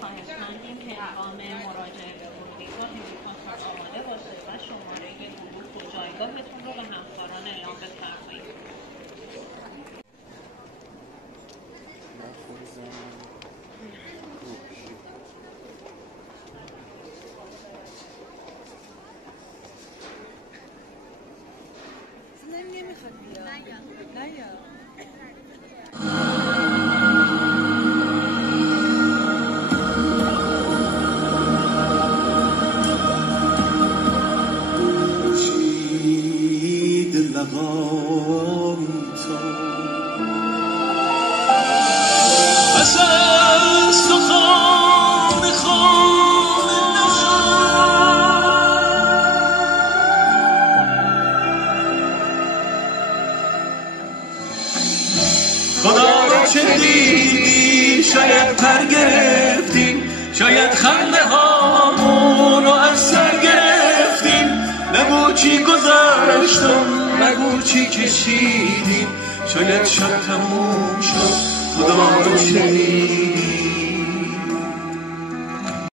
خواهشمندیم که اقام مراجعه به اردیگاه نیروکانتون آماده باشه و شماره گروه و جایگاهتون رو به همکاران اعلام بفرمایید. نمیخواد بیا. نه یا خدا رو چه دیدی، شاید پر گرفتیم، شاید خنده هامون رو از سر گرفتیم. نگو چی گذشتم، نگو چی کشیدیم، شاید شب تموم شد. خدا رو چه دیدی